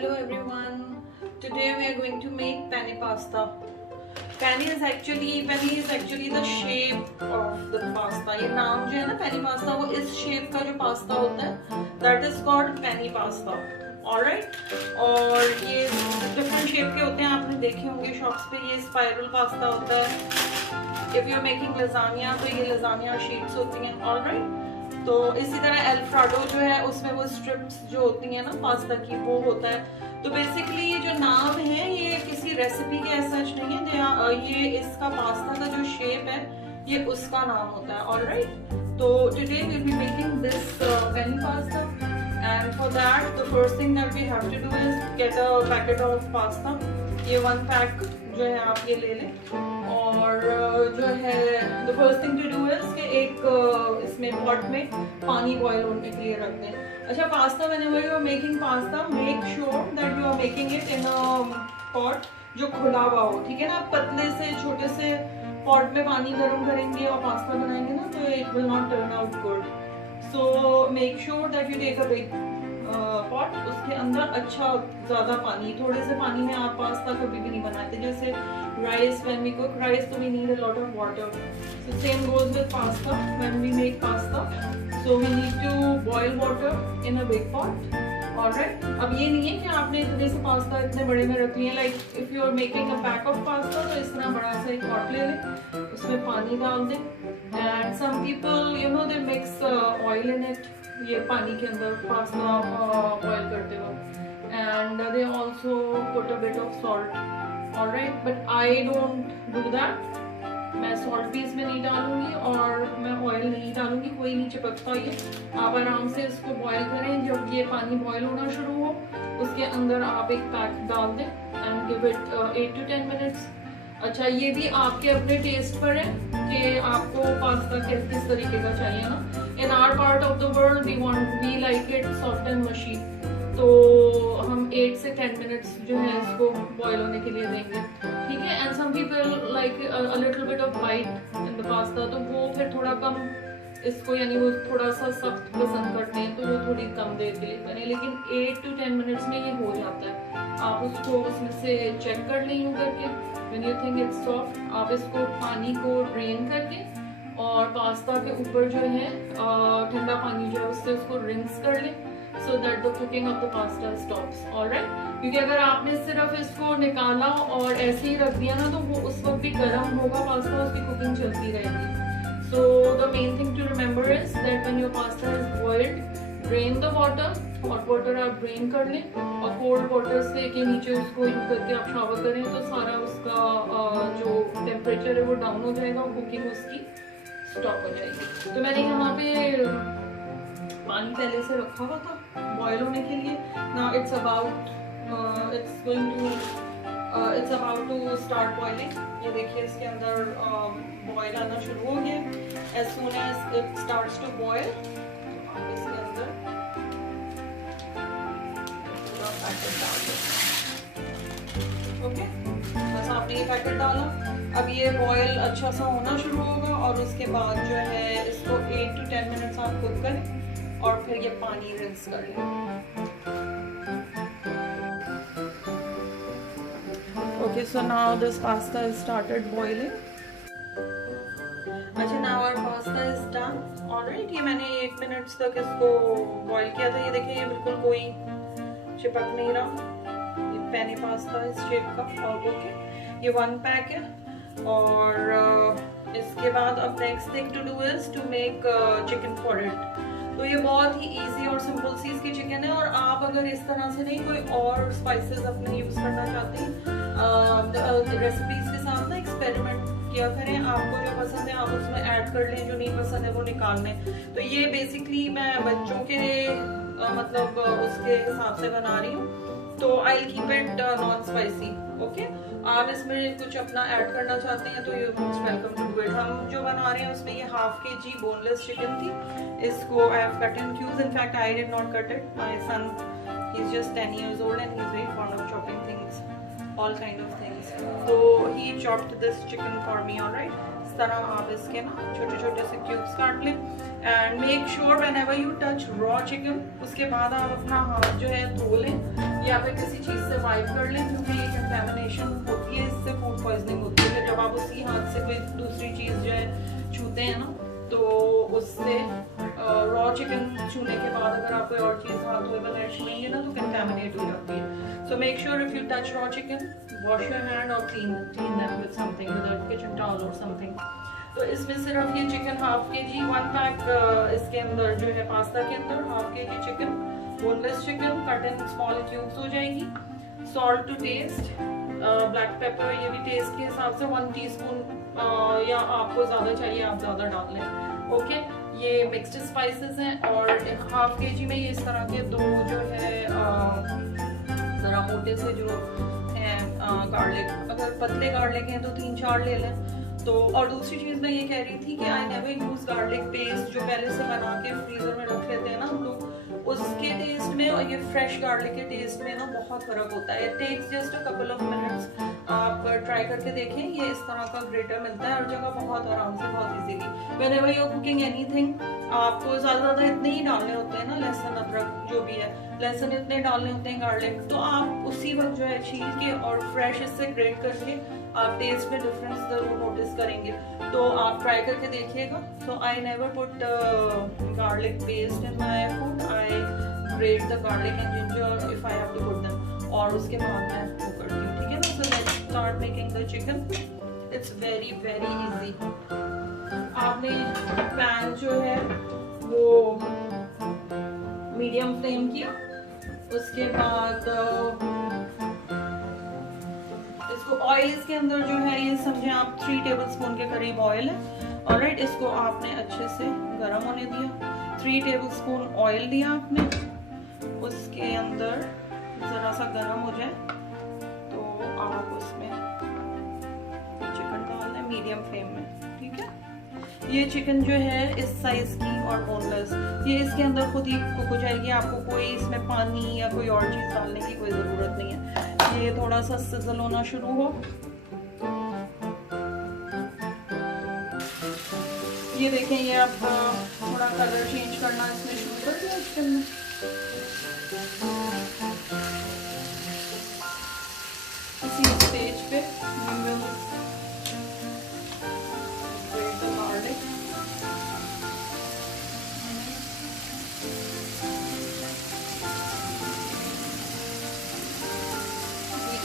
Hello everyone. Today we are going to make penne pasta. Penne is actually the shape of the pasta. ये नाम जो है ना penne pasta वो इस shape का जो pasta होता है that is called penne pasta. Alright. और ये different shape के होते हैं, आपने देखे होंगे shops पे. ये spiral pasta होता है. If you are making lasagna तो ये lasagna sheets होती हैं. Alright. तो इसी तरह अल्फ्रेडो जो है उसमें वो स्ट्रिप्स जो होती हैं ना पास्ता की वो होता है. तो बेसिकली ये जो नाम है ये किसी रेसिपी के ऐसा नहीं है. ये इसका पास्ता का जो शेप है ये उसका नाम होता है. ऑलराइट. तो today we will be making this penne pasta and for that the first thing that we have to do is get a packet of pasta. ये 1 पैक जो है आप ये ले लें. और जो है the first thing to do is कि एक इसमें पॉट में पानी बॉईल होने के लिए रख दें. अच्छा, pasta whenever you are making pasta make sure that you are making it in a pot जो खुला हुआ हो. ठीक है ना. आप पतले से छोटे से पॉट में पानी गर्म करेंगे और पास्ता बनाएंगे ना तो it will not turn out good. So make sure that you take a big pot. उसके अंदर अच्छा ज़्यादा पानी, थोड़े से पानी में आप पास्ता कभी भी नहीं बनाते. जैसे rice, when we cook rice तो we need a lot of water. So same goes with pasta. When we make pasta, so we need to boil water in a big pot. Alright. अब ये नहीं है कि आपने इतने से pasta इतने बड़े में रख लिए. Like if you are making a pack of pasta तो इस तरह बड़ा सा एक pot ले लें, उसमें पानी डाल दें. And some people they mix oil in it. ये पानी के अंदर पास्ता बॉईल करते वक्त. And they also put a bit of salt. Alright, but I don't do that. मैं सॉल्ट भी इसमें नहीं डालूंगी और मैं ऑयल नहीं डालूंगी. कोई नहीं चिपकता ये. आप आराम से इसको बॉईल करें. जब ये पानी बॉईल होना शुरू हो उसके अंदर आप एक पैक डाल दें and give it 8 to 10 minutes. अच्छा, ये भी आपके अपने टेस्ट पर है कि आपको पास्ता किस तरीके का चाहिए ना. In our part of the world we like it soft and mushy. तो हम 8 से 10 मिनट्स जो है इसको बॉईल होने के लिए देंगे. ठीक है. And some people like a little bit of bite in the pasta, तो वो फिर थोड़ा कम इसको यानी वो थोड़ा सा सख्त पसंद करते हैं तो वो थोड़ी कम देर के लिए बने. लेकिन 8 to 10 मिनट्स में ये हो जाता है. आप उसको उसमें से चेक कर लें यूँ करके. When you think it's soft आप इसको पानी को ड्रेन करके और पास्ता के ऊपर जो है ठंडा पानी जो है उससे उसको रिंस कर लें so that the cooking of the pasta stops. Alright. क्योंकि अगर आपने सिर्फ इसको निकाला और ऐसे ही रख दिया ना तो वो उस वक्त भी गर्म होगा पास्ता, उसकी कुकिंग चलती रहेगी. So the main thing to remember is that when your pasta is boiled, drain the water. hot water आप ड्रेन कर लें और cold water से के नीचे उसको यूज करके आप शावर करें तो सारा उसका जो टेम्परेचर है वो डाउन हो जाएगा और कुकिंग उसकी स्टॉप हो जाएगी. तो मैंने यहाँ पे पानी पहले से रखा हुआ था बॉयल होने के लिए. Now it's about to start boiling. ये देखिए इसके अंदर बॉयल आना शुरू हो गया. As soon as it starts to boil आप इसके अंदर पूरा पैकेट डाल दें. ओके, बस आपने ये पैकेट डाला. अब ये बॉयल अच्छा सा होना शुरू होगा और उसके बाद जो है इसको 8 to 10 मिनट्स आप कुक करें और फिर ये पानी रिंस कर लें. Okay, so now this pasta has started boiling. अच्छा, now our pasta is done. Alright, ये मैंने 8 मिनट्स तक इसको बॉईल किया था. ये देखिए ये बिल्कुल कोई चिपक नहीं रहा. ये पेनी पास्ता इस शेप का. और ओके, ये 1 पैक है. और इसके बाद अब next thing to do is to make chicken for it. तो ये बहुत ही इजी और सिंपल सी इसकी चिकन है. और आप अगर इस तरह से नहीं कोई और स्पाइसेस अपने यूज करना चाहते हैं रेसिपीज के साथ ना एक्सपेरिमेंट किया करें. आपको जो पसंद है आप उसमें ऐड कर लें, जो नहीं पसंद है वो निकाल लें. तो ये बेसिकली मैं बच्चों के मतलब उसके हिसाब से बना रही हूँ. तो I keep it non spicy. Okay, आप इसमें कुछ अपना ऐड करना चाहते हैं तो you most welcome to do it. हम जो बना रहे हैं उसमें ये ½ kg बोनलेस चिकन थी. इसको I have cut in cubes. In fact I did not cut it. My son he is just 10 years old and he is very fond of chopping things, all kind of things. So he chopped this chicken for me. All right, तरह आप इसके ना छोटे छोटे से cubes काट लें। And make sure when ever you touch raw chicken, उसके बाद आप अपना हाथ जो है धो लें या फिर किसी चीज़ से वाइप कर लें, क्योंकि ये कंटेमिनेशन होती है, इससे फूड पॉइजनिंग होती है। जब आप उसी हाथ से कोई दूसरी चीज़ जो है छूते हैं ना, तो उससे रॉ चिकन छूने के बाद अगर आप कोई और चीज़ हाथ धोए बगैर छूएंगे ना तो कंटेमिनेट हो जाती है। So make sure if you touch raw chicken, wash your hand और clean them with something, with a kitchen towel और समथिंग। तो इसमें सिर्फ ये चिकन हाफ के जी, 1 पैक इसके अंदर जो है पास्ता के अंदर half K G chicken, boneless chicken cut in small cubes हो जाएगी। Salt to taste, black pepper ये भी टेस्ट के हिसाब से 1 टीस्पून, या आपको ज़्यादा चाहिए आप ज़्यादा डाल लें। ओके, ये मिक्स्ड स्पाइसेस हैं और हाफ के जी में ये इस तरह के 2 जो है ज़रा मोटे से जो हैं गार्लिक, अगर पतले गार्लिक हैं तो 3-4 ले लें। तो और दूसरी चीज़ मैं ये कह रही थी कि I never use garlic paste जो पहले से बना के फ्रीज़र में रख लेते हैं ना हम लोग, उसके टेस्ट में और ये फ्रेश गार्लिक के टेस्ट में ना बहुत फ़र्क होता है। It takes just a couple of minutes, आप ट्राई करके देखें। ये इस तरह का ग्रेटर मिलता है हर जगह बहुत आराम से, बहुत easily. Whenever you are cooking anything, आपको ज़्यादा इतने ही डालने होते हैं ना, लहसुन अदरक जो भी है, लहसुन इतने डालने होते हैं, गार्लिक तो आप उसी वक्त जो है छील के और फ्रेश इससे ग्रेट करके आप टेस्ट में डिफरेंस ज़रूर नोटिस करेंगे। तो आप ट्राई करके देखिएगा। So I never put garlic paste in my food, I grate the garlic and ginger if I have to put them, और उसके बाद मैं वो करती हूँ। ठीक है ना। So let's start making the chicken. It's very very easy. आपने पैन जो है वो मीडियम फ्लेम किया, उसके बाद इसको ऑयल इसके अंदर जो है ये समझे आप 3 टेबलस्पून के करीब ऑयल है। ऑलराइट, इसको आपने अच्छे से गर्म होने दिया। 3 टेबलस्पून ऑयल दिया आपने, उसके अंदर ज़रा सा गर्म हो जाए तो आप उसमें चिकन डाल दें मीडियम फ्लेम में। ठीक है, ये चिकन जो है इस साइज की और बोनलेस, ये इसके अंदर खुद ही कुक हो जाएगी। आपको कोई इसमें पानी या कोई और चीज़ डालने की कोई ज़रूरत नहीं है। ये थोड़ा सा सिजल होना शुरू हो, ये देखें, ये अब थोड़ा कलर चेंज करना इसमें शुरू कर दिया चिकन में। इसी स्टेज पे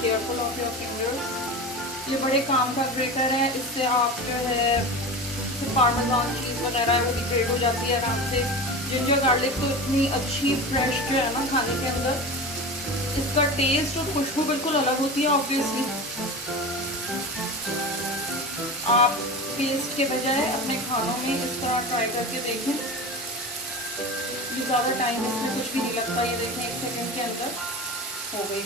केयरफुल ऑफ योर फिंगर्स। ये बड़े काम का ग्रेटर है, इससे आप जो है पार्मेजान चीज़ वगैरह है वो भी ग्रेट हो जाती है आराम से। जिंजर गार्लिक तो इतनी अच्छी फ्रेश जो है ना खाने के अंदर, इसका टेस्ट और खुशबू बिल्कुल अलग होती है। ऑब्वियसली आप पेस्ट के बजाय अपने खानों में इस तरह ट्राई करके देखें। ये ज़्यादा टाइम इसमें कुछ भी नहीं लगता। ये देखें 1 सेकेंड के अंदर हो गई।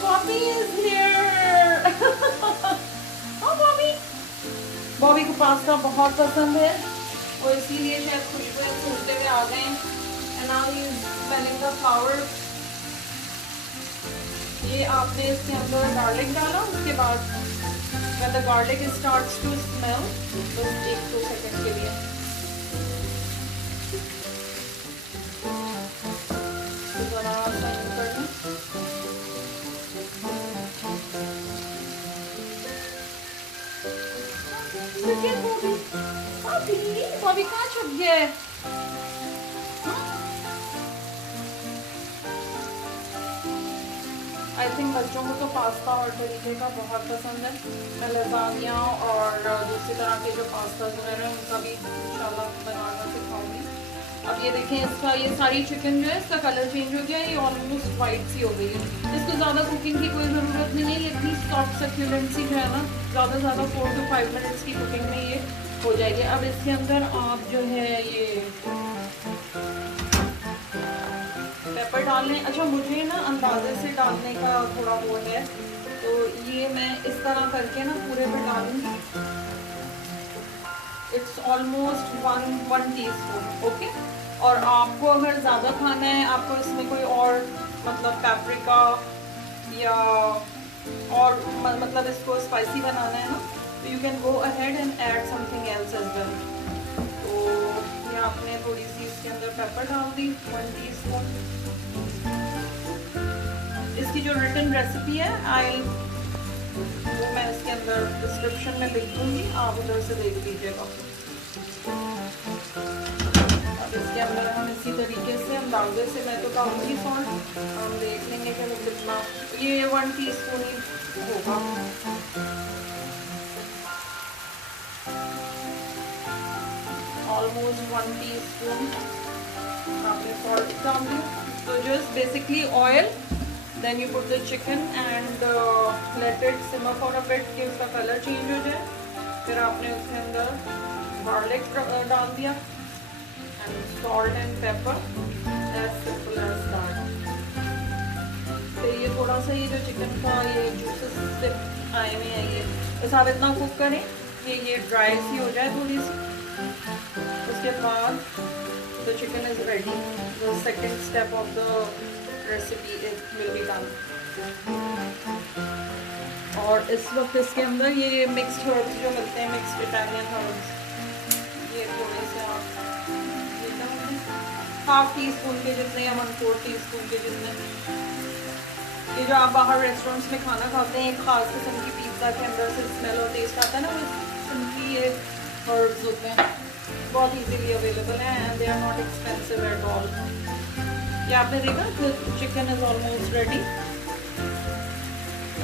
Bobby is here. Oh, Bobby. Bobby को पास्ता बहुत पसंद है और इसीलिए शायद खुशबू सूंघते हुए आ गए। And now he is smelling the flowers. ये आपने इसके अंदर गार्लिक डाला, उसके बाद when the garlic starts to smell, बस 1-2 सेकंड के लिए बॉबी कहाँ छुप गया है? आई थिंक बच्चों को तो पास्ता और तरीके का बहुत पसंद है। मैं लज़ानिया और दूसरी तरह के जो पास्ता वगैरह हैं उनका भी इंशाल्लाह बनाना सिखाऊंगी। अब ये देखें, इसका ये सारी चिकन जो है इसका कलर चेंज हो गया, ये ऑलमोस्ट वाइट सी हो गई है। इसको ज़्यादा कुकिंग की कोई ज़रूरत नहीं है। ये इतनी सॉफ्ट सक्यूलेंट सी जो है ना, ज़्यादा से ज़्यादा 4 to 5 मिनट्स की कुकिंग में ये हो जाएगी। अब इसके अंदर आप जो है ये पेपर डाल लें। अच्छा, मुझे ना अंदाजे से डालने का थोड़ा वो है, तो ये मैं इस तरह करके ना पूरे पे डालूंगी। It's almost 1 teaspoon. ओके, और आपको अगर ज़्यादा खाना है, आपको इसमें कोई और मतलब पेपरिका या और मतलब इसको स्पाइसी बनाना है ना, तो you can go ahead and add something else as well. तो ये आपने थोड़ी सी इसके अंदर पेपर डाल दी, 1 टीस्पून। इसकी जो रिटन रेसिपी है वो मैं इसके अंदर डिस्क्रिप्शन में लिख दूंगी, आप उधर से देख लीजिएगा। अब इसके अंदर हम इसी तरीके से अंदाजे से मैं तो डालूंगी सॉल्ट, हम देख लेंगे कि मैं कितना, ये 1 टीस्पून ही होगा। ऑलमोस्ट 1 टीस्पून आपने सॉल्ट डाल दी। तो just basically oil, then you put the chicken and let it simmer for a bit कि उसका कलर चेंज हो जाए। फिर आपने उसके अंदर गार्लिक डाल दिया and salt and pepper, as simple as that। फिर ये थोड़ा सा ये जो चिकन का ये जूसेस से आए हुए हैं ये, बस आप इतना कुक करें कि ये ड्राई सी हो जाए थोड़ी सी। उसके बाद the chicken is ready, the second step of the recipe will be done. और इस वक्त इसके अंदर ये मिक्स्ड हर्ब्स जो मिलते हैं, मिक्स्ड इटालियन हर्ब्स, ये थोड़े से आप ये डाल दें, 1/2 टीस्पून के जितने या 1/4 टीस्पून के जितने। ये जो आप बाहर रेस्टोरेंट्स में खाना खाते हैं, एक खास किस्म की पिज्ज़ा के अंदर से स्मेल और टेस्ट आता है ना, वो उनकी ये हर्ब्स होते हैं, बहुत इजीली अवेलेबल हैं and they are not expensive at all. ये आपने देखा चिकन इज ऑलमोस्ट रेडी।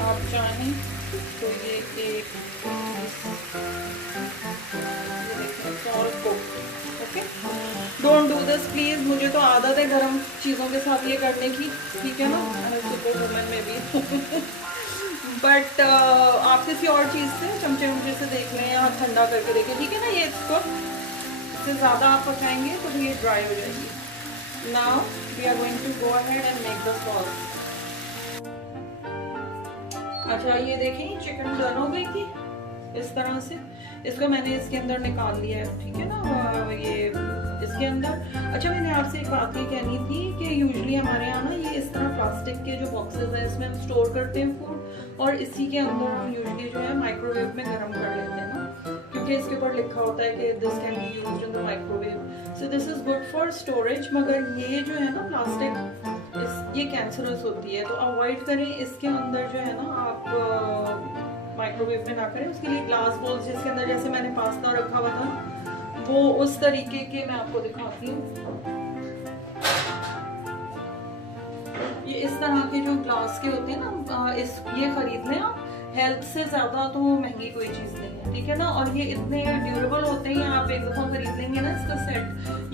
आप चाहें तो ये एक okay, don't do this please. मुझे तो आदत है गर्म चीज़ों के साथ ये करने की, ठीक है ना, सुपर वुमेन में भी बट आप किसी और चीज़ से चमचे वमचे से देख लें या ठंडा करके देखें, ठीक है ना। ये इसको इससे ज़्यादा आप पकाएंगे तो ये ड्राई हो जाएगी। Now we are going to go ahead and make the sauce। अच्छा ये देखें चिकन डन हो गई थी इस तरह से, इसको मैंने इसके अंदर निकाल लिया है, ठीक है ना। ये इसके अंदर, अच्छा मैंने आपसे एक बात ये कहनी थी कि यूजुअली हमारे यहाँ ना ये इस तरह प्लास्टिक के जो बॉक्सेस हैं इसमें हम स्टोर करते हैं फूड, और इसी के अंदर हम यूजुअली जो है माइक्रोवेव में गर्म कर लेते हैं ना, क्योंकि इसके ऊपर लिखा होता है कि this can be used in the microwave, so this is good for storage. मगर ये जो है ना प्लास्टिक, ये कैंसरस होती है, तो अवॉइड करें इसके अंदर जो है ना आप माइक्रोवेव में ना करें। उसके लिए ग्लास बोल्स जिसके अंदर जैसे मैंने पास्ता रखा हुआ था वो उस तरीके के मैं आपको दिखाती हूँ। ये इस तरह के जो ग्लास के होते हैं ना, ये खरीद लें आप, हेल्थ से ज़्यादा तो महंगी कोई चीज़ नहीं है, ठीक है ना। और ये इतने ड्यूरेबल होते हैं, आप एक दफ़ा खरीद लेंगे ना इसका सेट,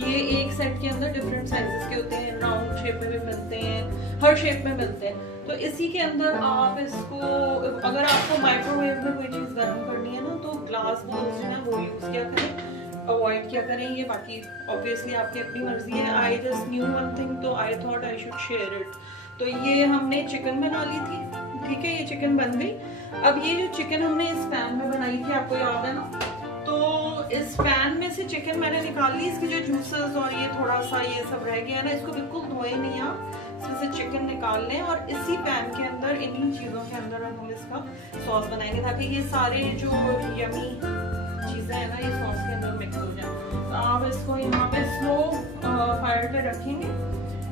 ये एक सेट के अंदर डिफरेंट साइजेस के होते हैं, राउंड शेप में भी मिलते हैं, हर शेप में मिलते हैं। तो इसी के अंदर आप इसको, अगर आपको माइक्रोवेव में कोई चीज़ गर्म करनी है ना तो ग्लास बाउल्स जो है वो यूज़ किया करें, अवॉइड किया करें ये। बाकी ऑब्वियसली आपकी अपनी मर्जी है। I just knew one thing, तो I thought I should share it. तो ये हमने चिकन बना ली थी, ठीक है, ये चिकन बन गई। अब ये जो चिकन हमने इस पैन में बनाई थी, आपको याद है ना, तो इस पैन में से चिकन मैंने निकाल ली, इसके जो जूसेस और ये थोड़ा सा ये सब रह गया ना, इसको बिल्कुल धोए नहीं आप, इसमें से चिकन निकाल लें और इसी पैन के अंदर, इन्हीं चीज़ों के अंदर हम इसका सॉस बनाएंगे ताकि ये सारे जो यमी चीज़ें हैं ना ये सॉस के अंदर मिक्स हो जाए। तो आप इसको यहाँ पे स्लो फायर पे रखेंगे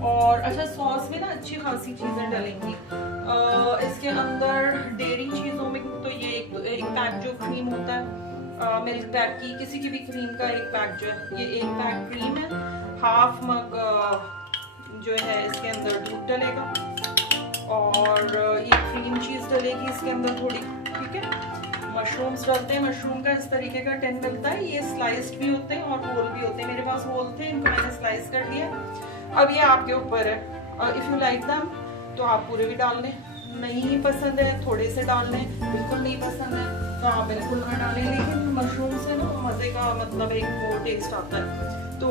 और अच्छा सॉस में ना अच्छी खासी चीज़ें डलेंगी। इसके अंदर डेयरी चीज़ों में तो ये एक पैक जो क्रीम होता है, मिल्क पैक की, किसी की भी क्रीम का एक पैक जो है, ये एक पैक क्रीम है, 1/2 मग जो है इसके अंदर दूध डलेगा और ये क्रीम चीज़ डलेगी इसके अंदर थोड़ी, ठीक है। मशरूम्स डालते हैं, मशरूम का इस तरीके का टिन मिलता है, ये स्लाइस्ड भी होते हैं और होल भी होते हैं, मेरे पास होल थे, इनको मैंने स्लाइस कर दिया। अब ये आपके ऊपर है, इफ़ यू लाइक दैम तो आप पूरे भी डाल लें, नहीं पसंद है थोड़े से डाल लें, बिल्कुल नहीं पसंद है तो आप बिल्कुल ना डालें, लेकिन मशरूम से ना मज़े का मतलब एक वो टेस्ट आता है। तो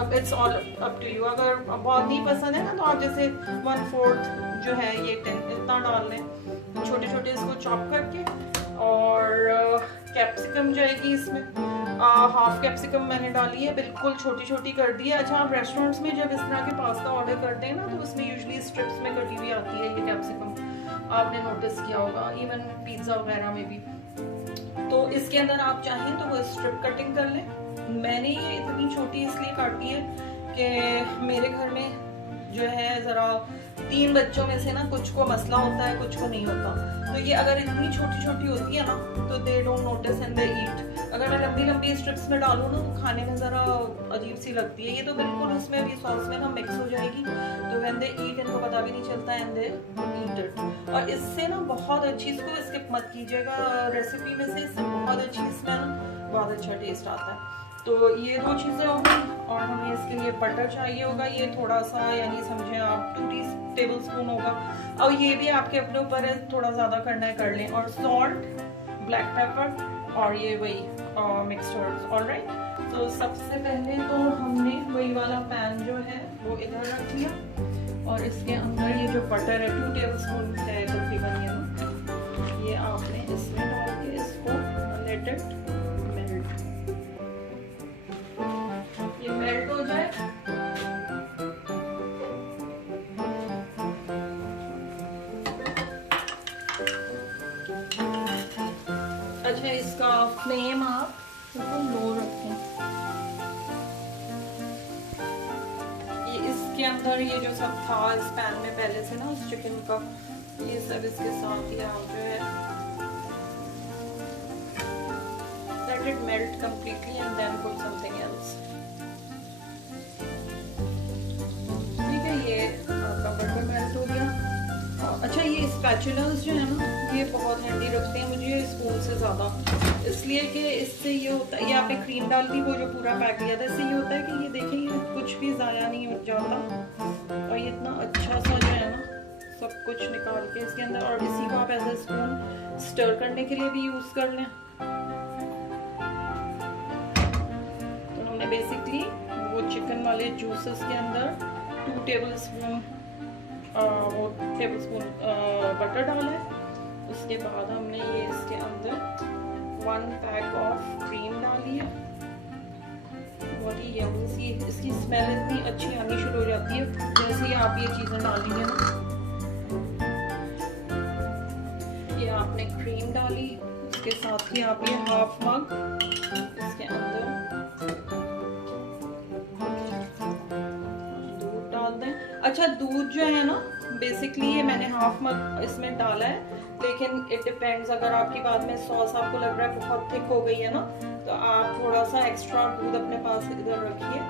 अब it's all up to you, अगर बहुत नहीं पसंद है ना तो आप जैसे 1/4 जो है ये इतना डाल लें, छोटे छोटे इसको चॉप करके। और कैप्सिकम जाएगी इसमें, 1/2 कैप्सिकम मैंने डाली है, बिल्कुल छोटी छोटी कर दी है। अच्छा आप रेस्टोरेंट्स में जब इस तरह के पास्ता ऑर्डर करते हैं ना तो उसमें यूजुअली स्ट्रिप्स में कटी हुई आती है ये कैप्सिकम, आपने नोटिस किया होगा, इवन पिज्जा वगैरह में भी। तो इसके अंदर आप चाहें तो वो स्ट्रिप कटिंग कर लें। मैंने ये इतनी छोटी इसलिए काटी है कि मेरे घर में जो है ज़रा 3 बच्चों में से ना कुछ को मसला होता है, कुछ को नहीं होता। तो ये अगर इतनी छोटी छोटी होती है ना तो they don't notice and they eat. अगर मैं लंबी लंबी स्ट्रिप्स में डालूँ ना तो खाने में ज़रा अजीब सी लगती है। ये तो बिल्कुल उसमें भी सॉस में ना मिक्स हो जाएगी, तो व्हेन दे ईट इनको पता भी नहीं चलता एंड दे ईट इट। और इससे ना बहुत अच्छी, इसको स्किप मत कीजिएगा रेसिपी में से, इससे बहुत अच्छी स्मेल, बहुत अच्छा टेस्ट आता है। तो ये 2 चीज़ें हो गई। और हमें इसके लिए बटर चाहिए होगा, ये थोड़ा सा यानी समझें आप 2 टेबलस्पून होगा। और ये भी आपके अपने ऊपर है, थोड़ा ज़्यादा करना है कर लें। और सॉल्ट, ब्लैक पेपर और ये वही मिक्स्ड हर्ब्स। ऑलराइट, तो सबसे पहले तो हमने वही वाला पैन जो है वो इधर रख लिया और इसके अंदर ये जो बटर है 2 टेबलस्पून है तकरीबन, ये आपने इसमें डाल के इसको लेट इट मेल्ट। ये मेल्ट हो जाए अच्छा, इसका फ्लेम आप बिल्कुल लो रखें। ये इसके अंदर ये जो सब था इस पैन में पहले से ना उस चिकन का, ये सब इसके साथ ही आप जो है let it melt completely and then put something else। ठीक है, ये आपका बटर मेल्ट हो गया। अच्छा, ये स्पैचुलास जो है ना ये बहुत हैंडी रखते हैं मुझे स्पून से ज़्यादा, इसलिए कि इससे ये होता है, ये आपने क्रीम डाल दी वो जो पूरा पैक लिया था, इससे ये होता है कि ये देखें ये कुछ भी ज़ाया नहीं हो जाता और ये इतना अच्छा सा जो है ना सब कुछ निकाल के इसके अंदर। और इसी को आप एज ए स्पून स्टर करने के लिए भी यूज़ कर लें। तो हमने बेसिकली वो चिकन वाले जूसेस के अंदर 2 टेबलस्पून बटर डाला है। उसके बाद हमने ये इसके अंदर 1 पैक ऑफ क्रीम डाली है। बहुत ही यम्मी सी इसकी स्मेल इतनी अच्छी आनी शुरू हो जाती है जैसे ही आप ये चीज़ें डालेंगे ना। ये आपने क्रीम डाली, उसके साथ ही आप ये 1/2 मग इसके अंदर दूध डाल दें। अच्छा, दूध जो है ना बेसिकली ये मैंने 1/2 मग इसमें डाला है, लेकिन इट डिपेंड्स, अगर आपकी बाद में सॉस आपको लग रहा है बहुत थिक हो गई है ना तो आप थोड़ा सा एक्स्ट्रा दूध अपने पास इधर रखिए,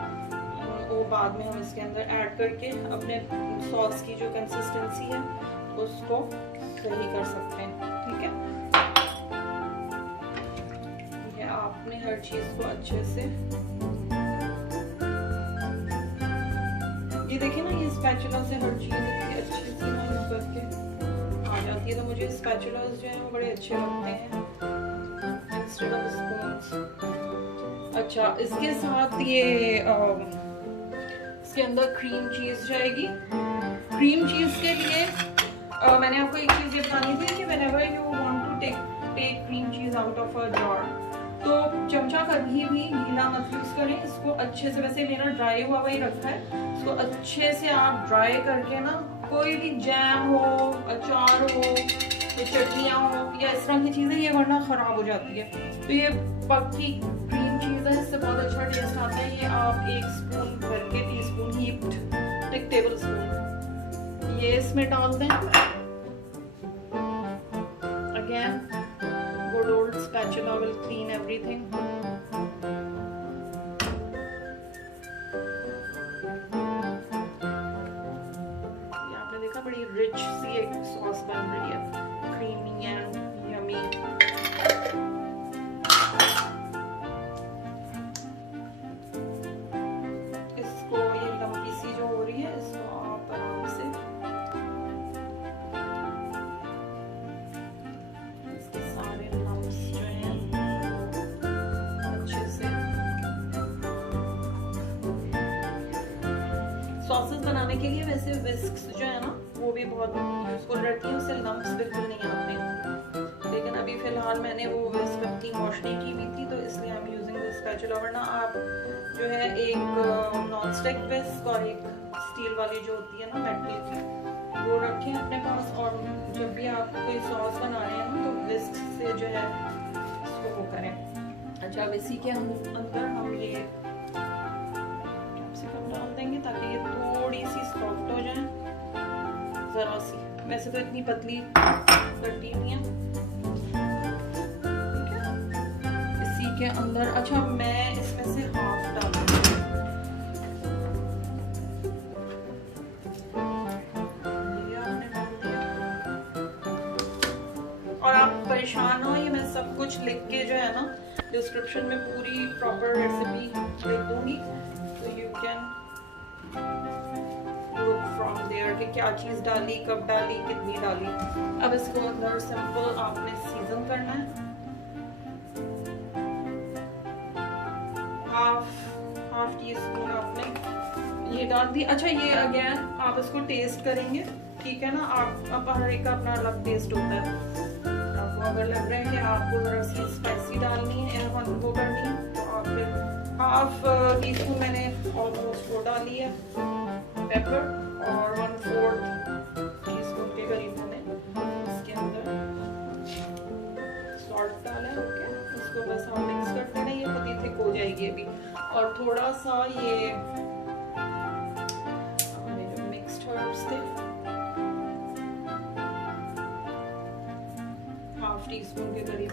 वो बाद में हम इसके अंदर ऐड करके अपने सॉस की जो कंसिस्टेंसी है उसको सही कर सकते हैं। ठीक है, ये आपने हर चीज़ को अच्छे से, ये देखिए ना ये स्पैचुला से हर चीज़ इतनी अच्छी सी ना करके आ जाती है। तो मुझे स्पैचुलास जो है वो बड़े अच्छे लगते हैं इंस्टेड ऑफ स्पून्स। अच्छा, इसके साथ ये इसके अंदर क्रीम चीज़ जाएगी। क्रीम चीज़ के लिए मैंने आपको एक चीज़ ये बतानी थी कि whenever you want to take cream cheese out of a jar तो चमचा कभी भी गीला मत यूज़ करें। इसको अच्छे से, वैसे मेरा ड्राई हुआ ही रखा है, इसको अच्छे से आप ड्राई करके ना, कोई भी जैम हो, अचार हो, चटनियाँ हो या इस तरह की चीज़ें, ये वरना ख़राब हो जाती है। तो ये पक्की क्रीम चीज़ है, इससे बहुत अच्छा टेस्ट आता है। ये आप 1 स्पून करके, टीस्पून हीप्ड 1 टेबल स्पून ये इसमें डाल दें। Again good old spatula will clean everything। ये आपने देखा बड़ी रिच सी एक सॉस बन रही है, क्रीमी एंड यमी। इसको ये लंबी सी जो हो रही है इसको आप आराम से सॉसेस बनाने के लिए वैसे विस्क्स जो है ना वो भी बहुत यूजफुल रहती है, उससे लम्प्स बिल्कुल नहीं आते। लेकिन अभी फिलहाल मैंने वो विस्क अपनी वॉश नहीं की हुई थी तो इसलिए I am using this spatula. वरना आप जो है एक नॉन स्टिक विस्क और एक स्टील वाली जो होती है ना मेटल की, वो रखें अपने पास, और जब भी आप कोई सॉस बना रहे हैं ना तो विस्क से जो है इसको वो करें। अच्छा, अब इसी के अंदर हम ये कैप्सिकम डाल देंगे ताकि ये थोड़ी सी सॉफ्ट हो जाए, ज़रा सी। वैसे तो इतनी पतली कटी नहीं है, ठीक है। इसी के अंदर अच्छा मैं इसमें से हाफ डालूंगी, और आप परेशान हो, ये मैं सब कुछ लिख के जो है ना डिस्क्रिप्शन में पूरी प्रॉपर रेसिपी लिख दूंगी, तो you can look from there कि क्या चीज़ डाली, कब डाली, कितनी डाली। अब इसको अंदर सिंपल आपने सीजन करना है, हाफ टी स्पून आपने ये डाल दी। अच्छा, ये अगेन आप इसको टेस्ट करेंगे, ठीक है ना। आप अब हर एक का अपना अलग टेस्ट होता है। आपको अगर लग रहा है कि आपको जरा सी स्पाइसी डालनी है या वो करनी है तो आप फिर हाफ टी स्पून मैंने ऑलमोस्ट वो डाली है पेपर, और 1/4 टीस्पून के करीब मैंने इसके अंदर सॉल्ट डाला है। ओके, इसको बस हम मिक्स करते हैं, ये खुद ही थिक हो जाएगी अभी। और थोड़ा सा ये हमारे जो मिक्स्ड हर्ब्स थे, हाफ टी स्पून के करीब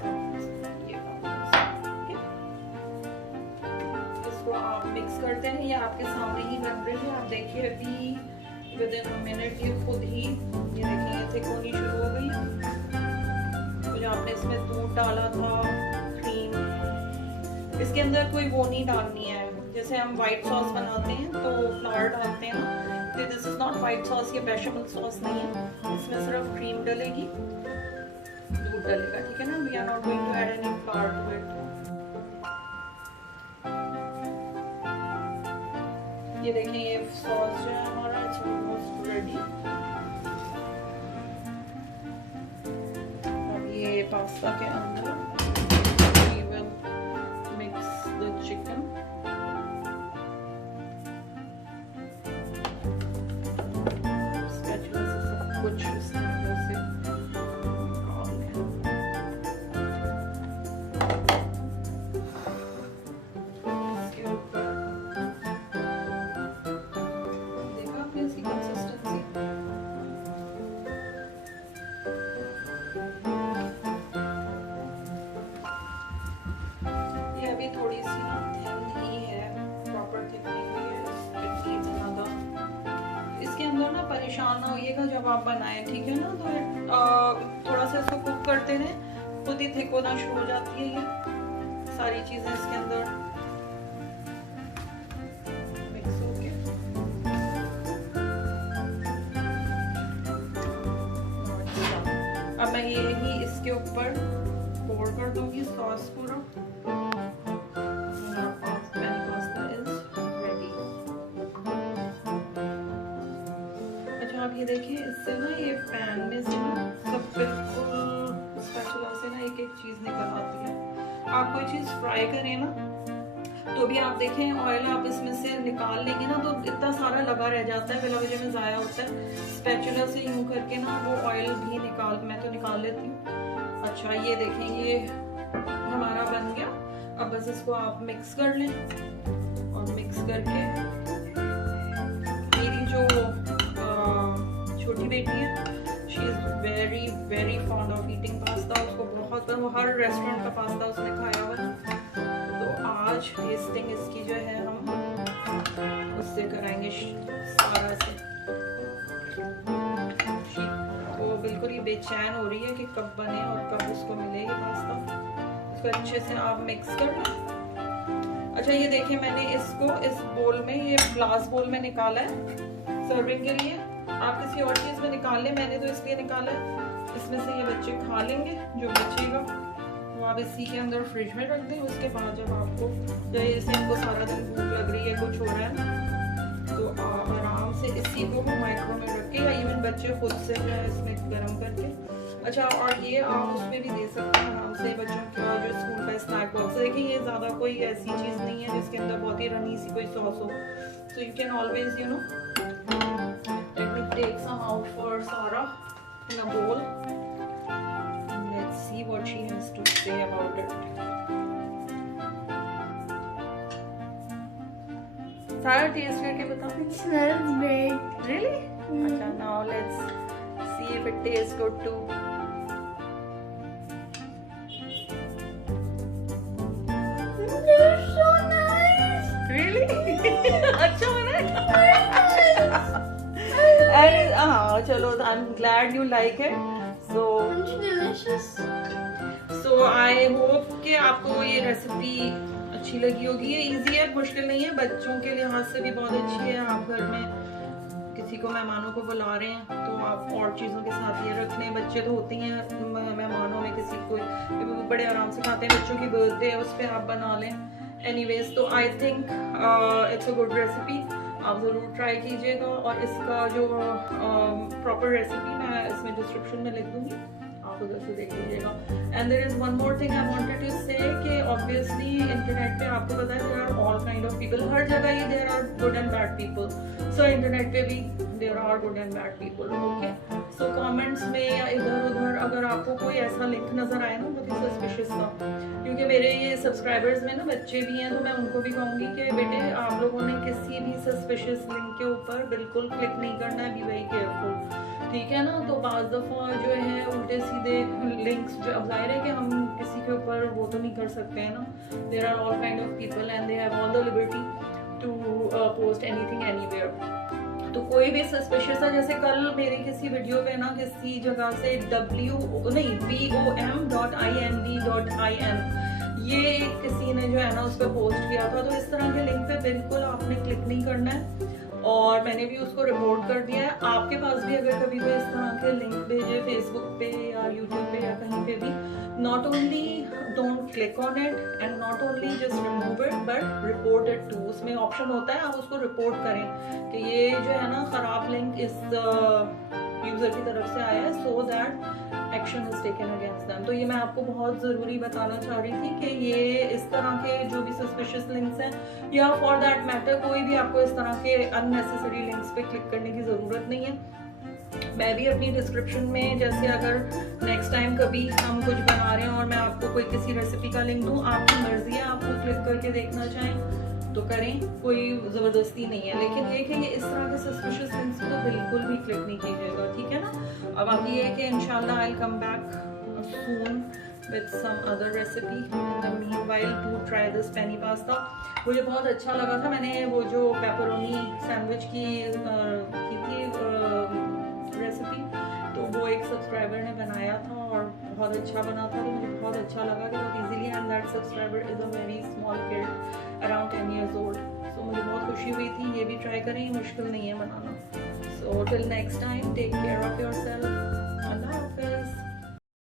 ये इसको आप मिक्स करते हैं। ये आपके सामने ही बन रही है, आप देखिए अभी विद इन अ मिनट ये खुद ही ये देखिए ये थिक होनी शुरू हो गई है। तो जो आपने इसमें दूध डाला था, क्रीम, इसके अंदर कोई वो नहीं डालनी है। जैसे हम व्हाइट सॉस बनाते हैं तो फ्लावर डालते हैं ना, तो this is not white sauce, ये बेशमल सॉस नहीं है। इसमें सिर्फ क्रीम डलेगी, दूध डलेगा, ठीक है ना। We are not going to add any flour to it. ये देखें ये सॉस जो है हमारा इट्स ऑलमोस्ट रेडी। अब ये पास्ता के अंदर we will mix the chicken। Spatula से सब कुछ इस तरह से अभी थोड़ी सी ना थिन ही है, प्रॉपर थिक नहीं हुई है, इट नीड्स अनदर। इसके अंदर ना परेशान ना होइएगा जब आप बनाएं, ठीक है ना। तो थोड़ा सा इसको कुक करते रहें, खुद ही थिक होना शुरू हो जाती है ये सारी चीजें इसके अंदर मिक्स होके। अब मैं यही इसके ऊपर पोर कर दूंगी सॉस पूरा। आप ये देखिए इससे ना ये पैन में से ना सब बिल्कुल स्पैचुला से ना एक एक चीज निकल आती है। आप कोई चीज फ्राई करें ना तो भी आप देखें ऑयल आप इसमें से निकाल लेंगे ना तो इतना सारा लगा रह जाता है, बिला वजह में ज़ाया होता है। स्पैचुला से यूं करके ना वो ऑयल भी मैं तो निकाल लेती हूँ। अच्छा ये देखें ये हमारा बन गया। अब बस इसको आप मिक्स कर लें, और मिक्स करके मेरी जो छोटी बेटी है she is very very fond of eating pasta. उसको बहुत हर रेस्टोरेंट का पास्ता उसने खाया हुआ है। तो आज टेस्टिंग इसकी जो है हम उससे कराएंगे सारा से। वो बिल्कुल ही बेचैन हो रही है कि कब बने और कब उसको मिलेगी पास्ता। इसको अच्छे से आप मिक्स कर लें। अच्छा ये देखिए मैंने इसको इस बोल में, ये ग्लास बोल में निकाला है सर्विंग के लिए। आप किसी और चीज़ में निकाल लें, मैंने तो इसलिए निकाला है इसमें से ये बच्चे खा लेंगे जो बचेगा वो आप इसी के अंदर फ्रिज में रख दें। उसके बाद जब आपको जैसे इनको सारा दिन भूख लग रही है, कुछ हो रहा है ना, तो आप आराम से इसी को माइक्रो में रख के या इवन बच्चे खुद से जो है इसमें गर्म करके। अच्छा और ये आप उसमें भी दे सकते हैं आराम से बच्चों का जो स्कूल का स्नैक बॉक्स। देखिए ये ज़्यादा कोई ऐसी चीज़ नहीं है जिसके अंदर बहुत ही रनी सी कोई सॉस हो, तो you can always you know take some out for Sarah in a bowl. Let's see what she has to say about it. Sarah, taste करके बताओ. It smells great. Really? अच्छा, now let's see if it tastes good too. They're so nice. Really? अच्छा बना है? And हाँ चलो, I'm glad you like it. So Aren't you delicious? I hope कि आपको ये रेसिपी अच्छी लगी होगी. ये इजी है, मुश्किल नहीं है, बच्चों के लिहाज से भी बहुत अच्छी है. आप घर में किसी को मेहमानों को बुला रहे हैं तो आप और चीज़ों के साथ ये रख लें. बच्चे तो होते हैं मेहमानों में, किसी को बड़े आराम से खाते हैं. बच्चों की बर्थडे है, उस पर आप बना लें. एनीवेज, तो I think it's a good recipe. आप ज़रूर ट्राई कीजिएगा. और इसका जो प्रॉपर रेसिपी मैं इसमें डिस्क्रिप्शन में लिख दूँगी, आप उधर से देख लीजिएगा. And there is one more thing I wanted to say कि ऑब्वियसली इंटरनेट पे आपको पता है there are all kind of people. हर जगह ही there are good and bad people. So internet पे भी there are good and bad people. Okay, so comments में या इधर उधर अगर आपको कोई ऐसा लिंक नज़र आए ना बहुत ही सस्पिशियस सा, क्योंकि मेरे ये सब्सक्राइबर्स में ना बच्चे भी हैं, तो मैं उनको भी कहूँगी कि बेटे आप लोगों ने किसी भी सस्पिशियस लिंक के ऊपर बिल्कुल क्लिक नहीं करना है. बी वेरी केयरफुल, ठीक है ना. तो बाज़ दफ़ा जो है उल्टे सीधे लिंक्स, जो अब जाहिर है कि हम किसी के ऊपर वो तो नहीं कर सकते हैं ना. There are all kind of people and they have all the liberty to post anything anywhere. तो कोई भी सस्पिशियस है, जैसे कल मेरी किसी वीडियो पे ना किसी जगह से BOM.INB.IN ये किसी ने जो है ना उस पर पोस्ट किया था. तो इस तरह के लिंक पे बिल्कुल आपने क्लिक नहीं करना है. और मैंने भी उसको रिपोर्ट कर दिया है. आपके पास भी अगर कभी कोई इस तरह के लिंक भेजे फेसबुक पे या यूट्यूब पे या कहीं पे भी, not only don't click on it and not only just remove it but report it too. उसमें ऑप्शन होता है, आप उसको रिपोर्ट करें कि ये जो है ना खराब लिंक इस यूजर की तरफ से आया है, so that action is taken against them. तो ये मैं आपको बहुत ज़रूरी बताना चाह रही थी कि ये इस तरह के जो भी सस्पिशियस लिंक्स हैं या फॉर दैट मैटर कोई भी आपको इस तरह के अननेसेसरी लिंक्स पे क्लिक करने की ज़रूरत नहीं है. मैं भी अपनी डिस्क्रिप्शन में, जैसे अगर नेक्स्ट टाइम कभी हम कुछ बना रहे हैं और मैं आपको कोई किसी रेसिपी का लिंक दूँ, आपकी मर्जी है, आपको क्लिक करके देखना चाहें तो करें, कोई ज़बरदस्ती नहीं है. लेकिन ये कि ये इस तरह के सस्पिशियस लिंक्स को बिल्कुल भी क्लिक नहीं कीजिएगा, ठीक है ना. अब बाकी ये है कि इंशाल्लाह I come back soon with some other recipe. In the meanwhile, to try this penny pasta. मुझे बहुत अच्छा लगा था. मैंने वो जो पेपरोनी सैंडविच की थी रेसिपी, तो वो एक सब्सक्राइबर ने बनाया था और बहुत अच्छा बना था. तो मुझे बहुत अच्छा लगा कि बहुत easily, and that subscriber is a very small kid around 10 years old. तो मुझे बहुत खुशी हुई थी. ये भी ट्राई करें, मुश्किल नहीं है बनाना. So till next time, take care of yourself.